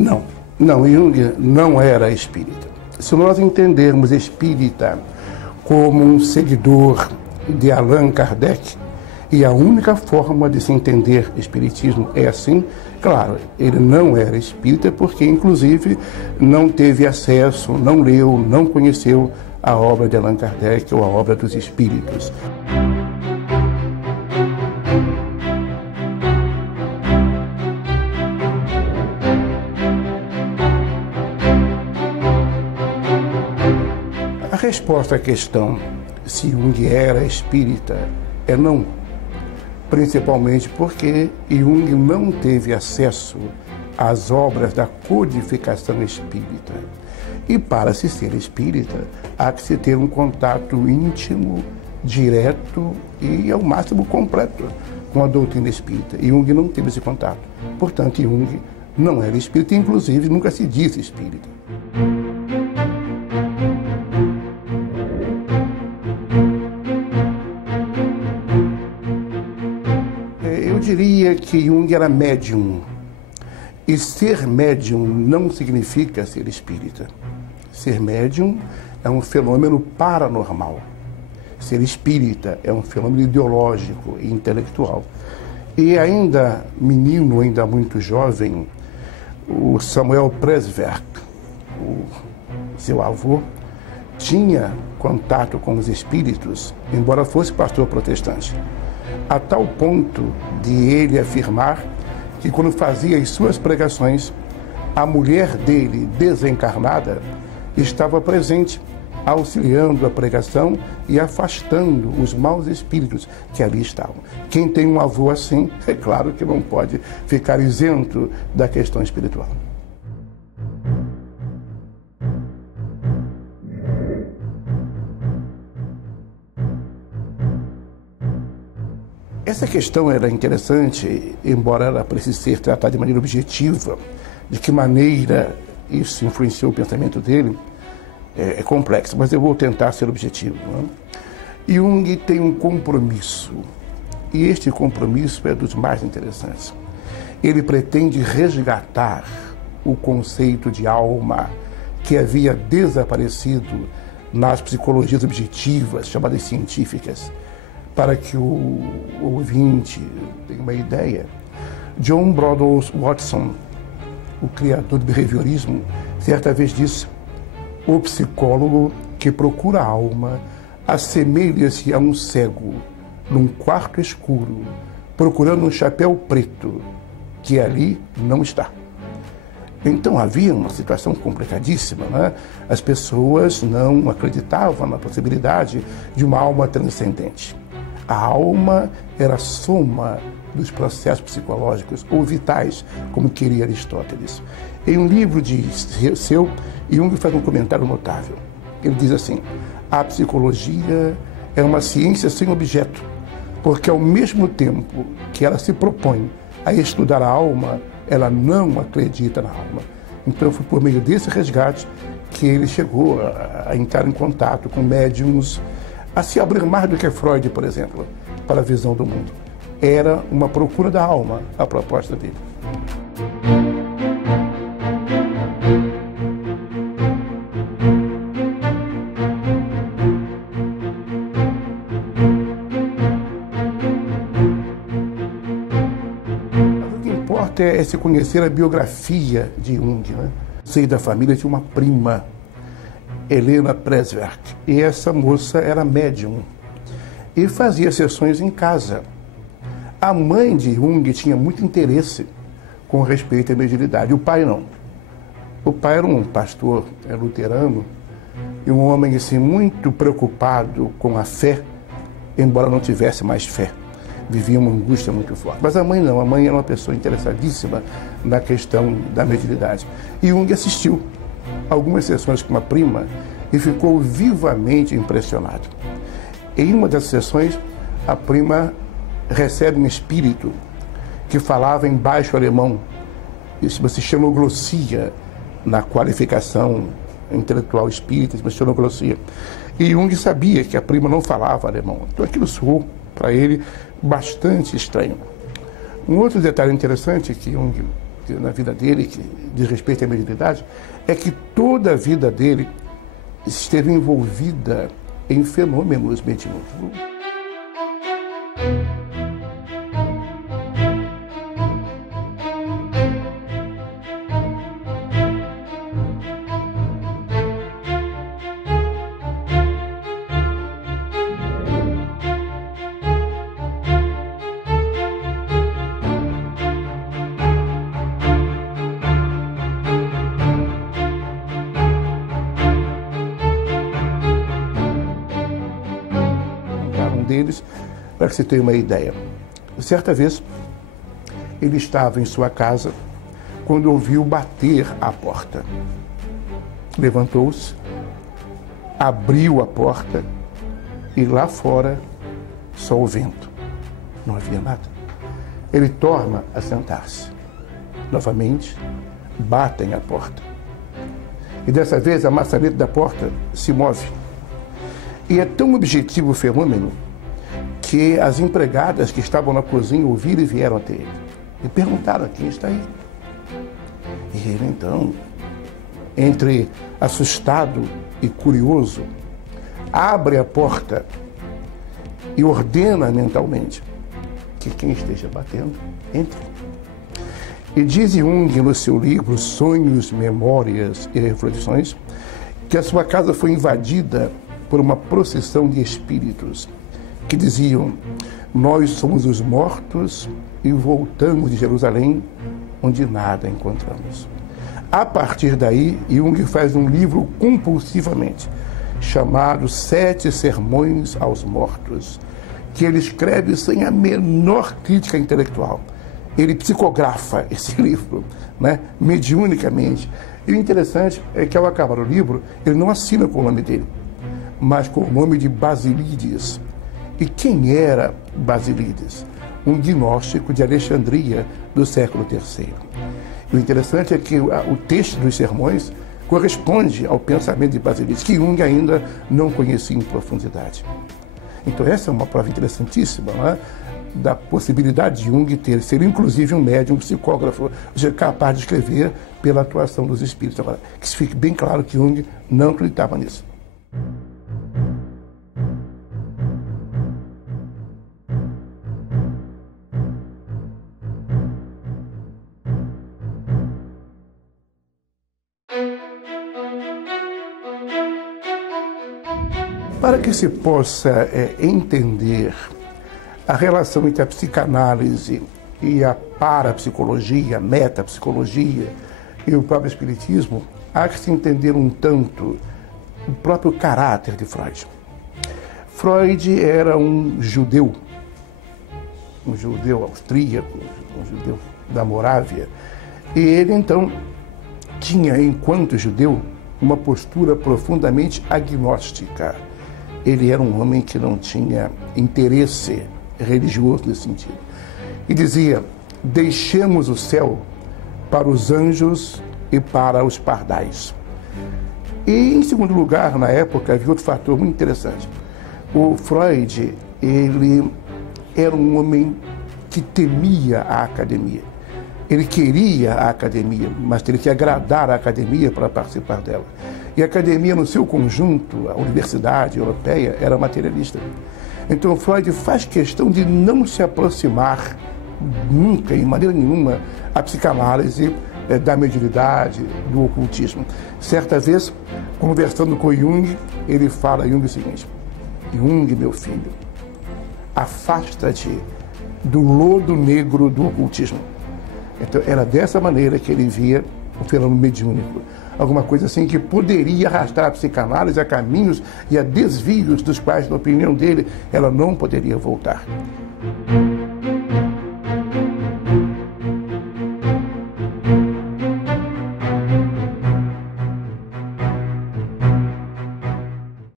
Não, Jung não era espírita. Se nós entendermos espírita como um seguidor de Allan Kardec, e a única forma de se entender espiritismo é assim, claro, ele não era espírita porque, inclusive, não teve acesso, não leu, não conheceu a obra de Allan Kardec ou a obra dos espíritos. A resposta à questão se Jung era espírita é não. Principalmente porque Jung não teve acesso às obras da codificação espírita. E para se ser espírita, há que se ter um contato íntimo, direto e, ao máximo, completo com a doutrina espírita. E Jung não teve esse contato. Portanto, Jung não era espírita, inclusive nunca se disse espírita. Eu diria que Jung era médium. E ser médium não significa ser espírita. Ser médium é um fenômeno paranormal. Ser espírita é um fenômeno ideológico e intelectual. E ainda menino, ainda muito jovem, o Samuel Preswerck, o seu avô, tinha contato com os espíritos, embora fosse pastor protestante, a tal ponto de ele afirmar que quando fazia as suas pregações, a mulher dele, desencarnada, estava presente, auxiliando a pregação e afastando os maus espíritos que ali estavam. Quem tem um avô assim, é claro que não pode ficar isento da questão espiritual. Essa questão era interessante, embora ela precise ser tratada de maneira objetiva. De que maneira isso influenciou o pensamento dele é complexo, mas eu vou tentar ser objetivo. Jung tem um compromisso, e este compromisso é dos mais interessantes. Ele pretende resgatar o conceito de alma que havia desaparecido nas psicologias objetivas, chamadas científicas. Para que o ouvinte tenha uma ideia, John Broadus Watson, o criador do behaviorismo, certa vez disse: o psicólogo que procura a alma assemelha-se a um cego num quarto escuro, procurando um chapéu preto, que ali não está. Então havia uma situação complicadíssima, né? As pessoas não acreditavam na possibilidade de uma alma transcendente. A alma era a soma dos processos psicológicos ou vitais, como queria Aristóteles. Em um livro seu, Jung faz um comentário notável. Ele diz assim: a psicologia é uma ciência sem objeto, porque ao mesmo tempo que ela se propõe a estudar a alma, ela não acredita na alma. Então foi por meio desse resgate que ele chegou a entrar em contato com médiums, a se abrir mais do que Freud, por exemplo, para a visão do mundo. Era uma procura da alma a proposta dele. O que importa é se conhecer a biografia de Jung, né? Sei da família, tinha uma prima, Helena Preswerck, e essa moça era médium e fazia sessões em casa. A mãe de Jung tinha muito interesse com respeito à mediunidade, o pai não. O pai era um pastor luterano e um homem assim, muito preocupado com a fé, embora não tivesse mais fé. Vivia uma angústia muito forte. Mas a mãe não, a mãe era uma pessoa interessadíssima na questão da mediunidade. E Jung assistiu algumas sessões com uma prima e ficou vivamente impressionado. Em uma das sessões, a prima recebe um espírito que falava em baixo alemão. Isso se chama glossia na qualificação intelectual espírita, se chama glossia. E Jung sabia que a prima não falava alemão. Então aquilo soou para ele bastante estranho. Um outro detalhe interessante que Jung na vida dele, que diz respeito à mediunidade, é que toda a vida dele esteve envolvida em fenômenos mediúnicos. Deles, para que você tenha uma ideia. Certa vez, ele estava em sua casa quando ouviu bater à porta. Levantou-se, abriu a porta e lá fora só o vento. Não havia nada. Ele torna a sentar-se. Novamente, batem à porta. E dessa vez a maçaneta da porta se move. E é tão objetivo o fenômeno que as empregadas que estavam na cozinha ouviram e vieram até ele. E perguntaram: quem está aí? E ele então, entre assustado e curioso, abre a porta e ordena mentalmente que quem esteja batendo, entre. E diz Jung no seu livro Sonhos, Memórias e Reflexões que a sua casa foi invadida por uma procissão de espíritos que diziam: nós somos os mortos e voltamos de Jerusalém, onde nada encontramos. A partir daí, Jung faz um livro compulsivamente, chamado 7 Sermões aos Mortos, que ele escreve sem a menor crítica intelectual. Ele psicografa esse livro, né, mediunicamente. E o interessante é que, ao acabar o livro, ele não assina com o nome dele, mas com o nome de Basílides. E quem era Basílides? Um gnóstico de Alexandria do século III. E o interessante é que o texto dos sermões corresponde ao pensamento de Basílides, que Jung ainda não conhecia em profundidade. Então essa é uma prova interessantíssima, não é? Da possibilidade de Jung ser inclusive um médium, um psicógrafo, capaz de escrever pela atuação dos espíritos. Agora, que se fique bem claro que Jung não acreditava nisso. Para que se possa entender a relação entre a psicanálise e a parapsicologia, a metapsicologia e o próprio espiritismo, há que se entender um tanto o próprio caráter de Freud. Freud era um judeu austríaco, um judeu da Morávia, e ele então tinha, enquanto judeu, uma postura profundamente agnóstica. Ele era um homem que não tinha interesse religioso nesse sentido. E dizia: deixemos o céu para os anjos e para os pardais. E, em segundo lugar, na época, havia outro fator muito interessante. O Freud, ele era um homem que temia a academia. Ele queria a academia, mas teria que agradar a academia para participar dela. E a academia, no seu conjunto, a universidade europeia, era materialista. Então, Freud faz questão de não se aproximar nunca, em maneira nenhuma, à psicanálise da mediunidade, do ocultismo. Certa vez, conversando com Jung, ele fala a Jung o seguinte: Jung, meu filho, afasta-te do lodo negro do ocultismo. Então, era dessa maneira que ele via o fenômeno mediúnico. Alguma coisa assim que poderia arrastar a psicanálise a caminhos e a desvios dos quais, na opinião dele, ela não poderia voltar.